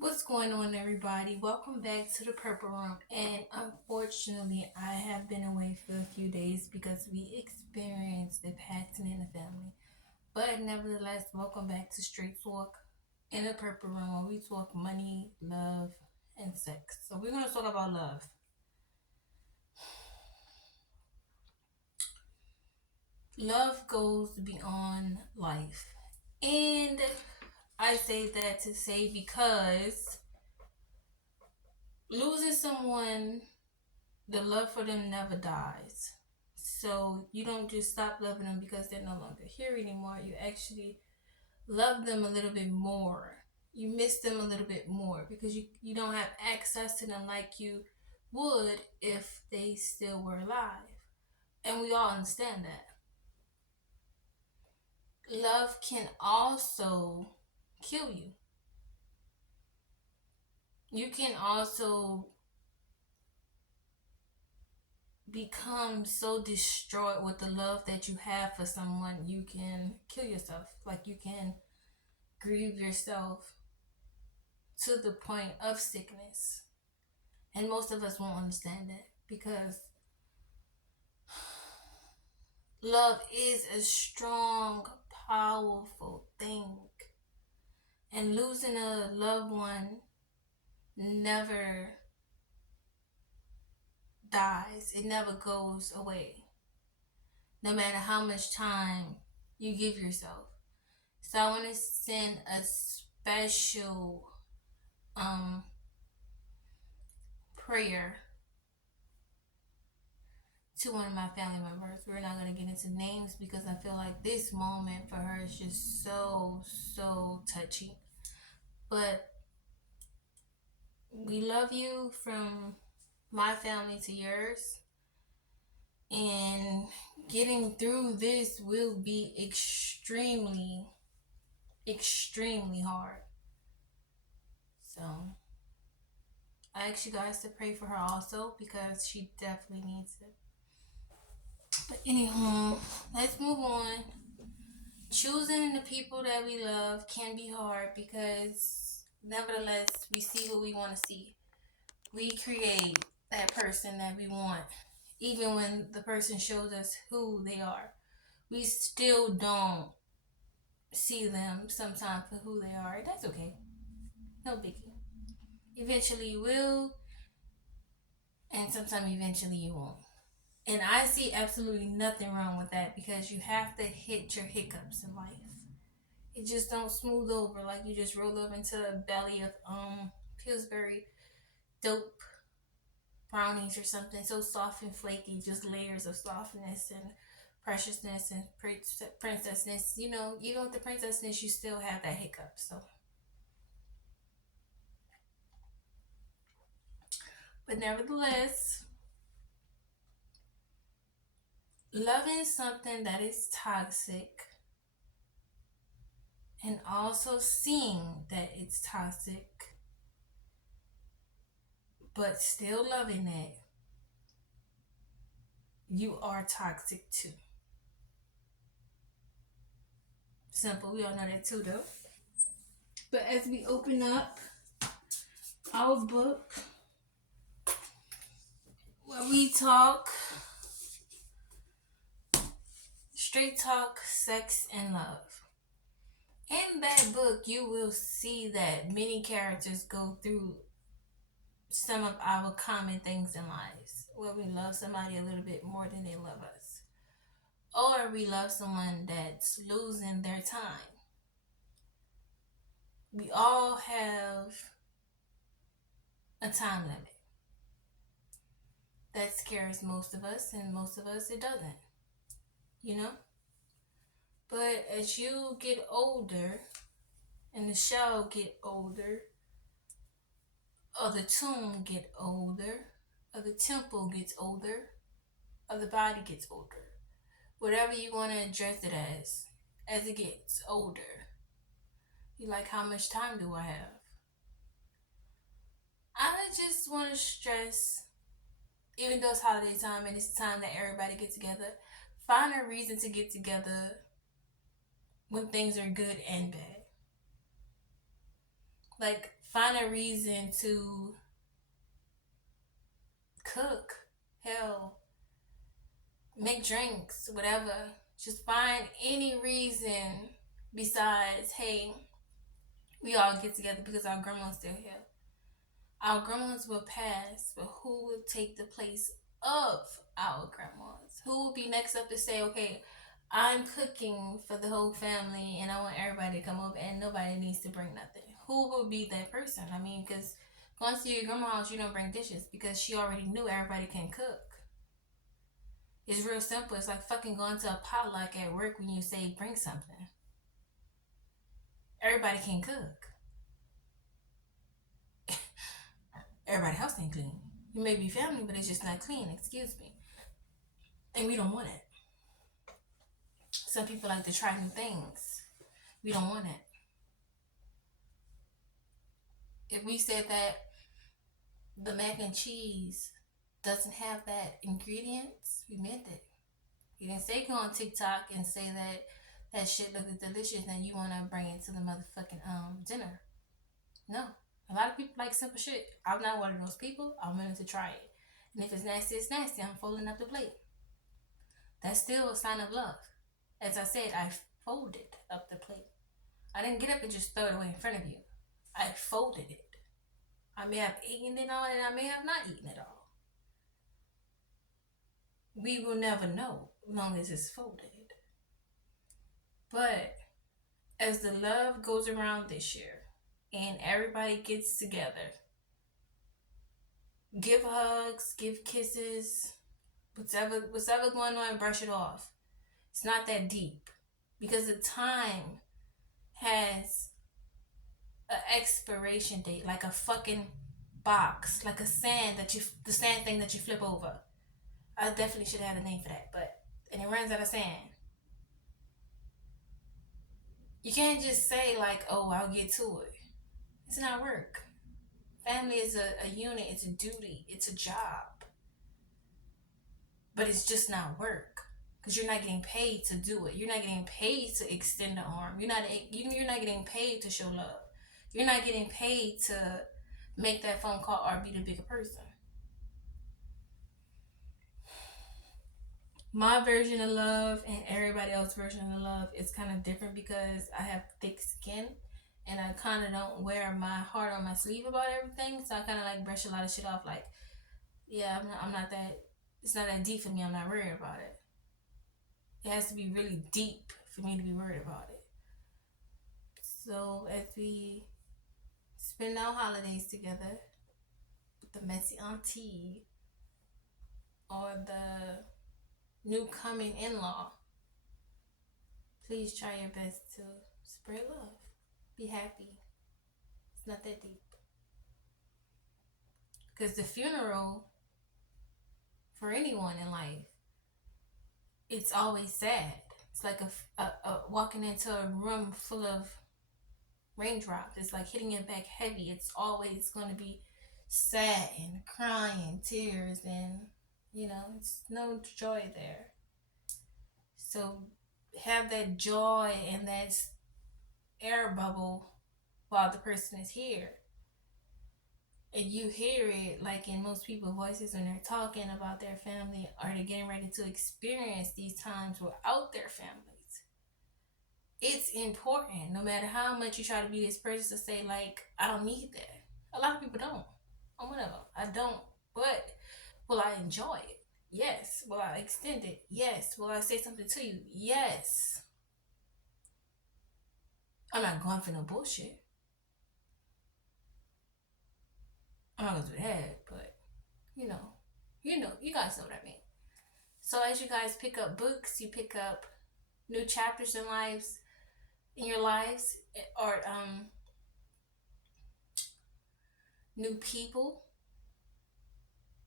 What's going on, everybody? Welcome back to the Purple Room. And unfortunately, I have been away for a few days because we experienced a passing in the family. But nevertheless, welcome back to Straight Talk in the Purple Room where we talk money, love, and sex. So we're going to talk about love. Love goes beyond life. And I say that to say because losing someone, the love for them never dies. So you don't just stop loving them because they're no longer here anymore. You actually love them a little bit more. You miss them a little bit more because you don't have access to them like you would if they still were alive. And we all understand that. Love can also kill you. You can also become so distraught with the love that you have for someone, you can kill yourself. Like you can grieve yourself to the point of sickness. And most of us won't understand that because love is a strong, powerful thing. And losing a loved one never dies, it never goes away, no matter how much time you give yourself. So I want to send a special um prayer to one of my family members. We're not going to get into names because I feel like this moment for her is just so touchy. But we love you from my family to yours. And getting through this will be extremely hard. So I ask you guys to pray for her also because she definitely needs it. But anywho, let's move on. Choosing the people that we love can be hard because nevertheless we see what we want to see. We create that person that we want. Even when the person shows us who they are, we still don't see them sometimes for who they are. That's okay. No biggie. Eventually you will, and sometimes eventually you won't. And I see absolutely nothing wrong with that because you have to hit your hiccups in life. It just don't smooth over like you just roll up into the belly of Pillsbury dope brownies or something so soft and flaky, just layers of softness and preciousness and princessness. You know, even with the princessness, you still have that hiccup. So, but nevertheless, loving something that is toxic and also seeing that it's toxic, but still loving it, you are toxic too. Simple. We all know that too, though. But as we open up our book, where we talk straight talk, sex, and love. In that book, you will see that many characters go through some of our common things in lives where we love somebody a little bit more than they love us, or we love someone that's losing their time. We all have a time limit that scares most of us, and most of us it doesn't, you know? But as you get older and the shell get older, or the tomb get older, or the temple gets older, or the body gets older, whatever you want to address it as it gets older, you like, how much time do I have? I just want to stress, even though it's holiday time and it's time that everybody get together, find a reason to get together when things are good and bad. Like, find a reason to cook. Hell, make drinks, whatever. Just find any reason besides, hey, we all get together because our grandma's still here. Our grandmas will pass, but who will take the place of our grandmas? Who will be next up to say, okay, I'm cooking for the whole family and I want everybody to come over and nobody needs to bring nothing? Who will be that person? I mean, because going to your grandma's house, you don't bring dishes because she already knew everybody can cook. It's real simple. It's like fucking going to a potluck at work when you say bring something. Everybody can cook. Everybody's house ain't clean. You may be family, but it's just not clean. Excuse me. And we don't want it. Some people like to try new things. We don't want it. If we said that the mac and cheese doesn't have that ingredients, we meant it. You didn't say go on TikTok and say that that shit looked delicious and you want to bring it to the motherfucking dinner. No. A lot of people like simple shit. I'm not one of those people. I'm willing to try it. And if it's nasty, it's nasty. I'm folding up the plate. That's still a sign of love. As I said, I folded up the plate. I didn't get up and just throw it away in front of you. I folded it. I may have eaten it all and I may have not eaten it all. We will never know as long as it's folded. But as the love goes around this year and everybody gets together, give hugs, give kisses, whatever going on, brush it off. It's not that deep because the time has an expiration date, like a fucking box, like the sand thing that you flip over. I definitely should have had a name for that, but and it runs out of sand. You can't just say like, oh, I'll get to it. It's not work. Family is a unit, it's a duty, it's a job. But it's just not work. Because you're not getting paid to do it. You're not getting paid to extend the arm. You're not getting paid to show love. You're not getting paid to make that phone call or be the bigger person. My version of love and everybody else's version of love is kind of different because I have thick skin and I kind of don't wear my heart on my sleeve about everything. So I kind of like brush a lot of shit off. Like, yeah, I'm not that. It's not that deep for me. I'm not worried about it. It has to be really deep for me to be worried about it. So as we spend our holidays together with the messy auntie or the new coming in-law, please try your best to spread love. Be happy. It's not that deep. Because the funeral, for anyone in life, it's always sad. It's like a walking into a room full of raindrops. It's like hitting your back heavy. It's always going to be sad and crying, tears, and it's no joy there. So have that joy and that air bubble while the person is here. And you hear it like in most people's voices when they're talking about their family or they're getting ready to experience these times without their families. It's important, no matter how much you try to be this person to say, like, I don't need that. A lot of people don't. Or whatever. I don't. But will I enjoy it? Yes. Will I extend it? Yes. Will I say something to you? Yes. I'm not going for no bullshit. I'm not gonna do that, but you guys know what I mean. So as you guys pick up books, you pick up new chapters in your lives, or new people,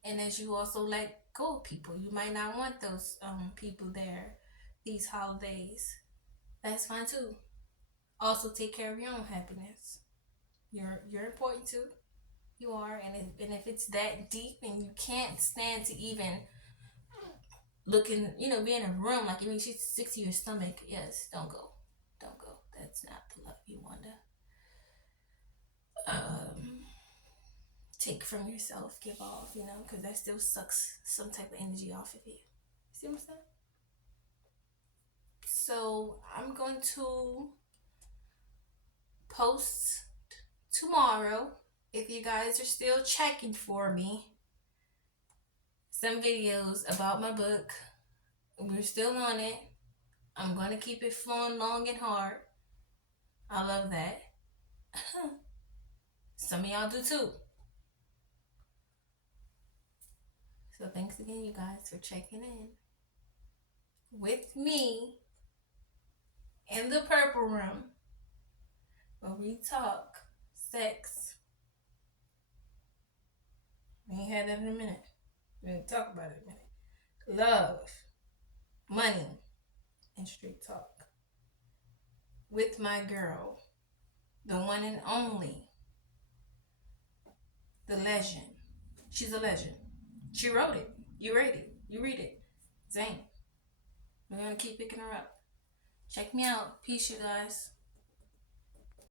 and as you also let go of people, you might not want those people there these holidays. That's fine too. Also, take care of your own happiness. You're important too. You are, and if it's that deep and you can't stand to even look in, be in a room, like, she's sick to your stomach, yes, don't go. That's not the love you want. take from yourself, give off, you know, because that still sucks some type of energy off of you. See what I'm saying? So I'm going to post tomorrow, if you guys are still checking for me, some videos about my book. We're still on it. I'm going to keep it flowing long and hard. I love that. Some of y'all do too. So thanks again, you guys, for checking in with me in the Purple Room, where we talk sex. We ain't had that in a minute. We're going to talk about it in a minute. Love, money, and street talk. With my girl, the one and only, the legend. She's a legend. She wrote it. You read it. You read it. Zane. We're going to keep picking her up. Check me out. Peace, you guys.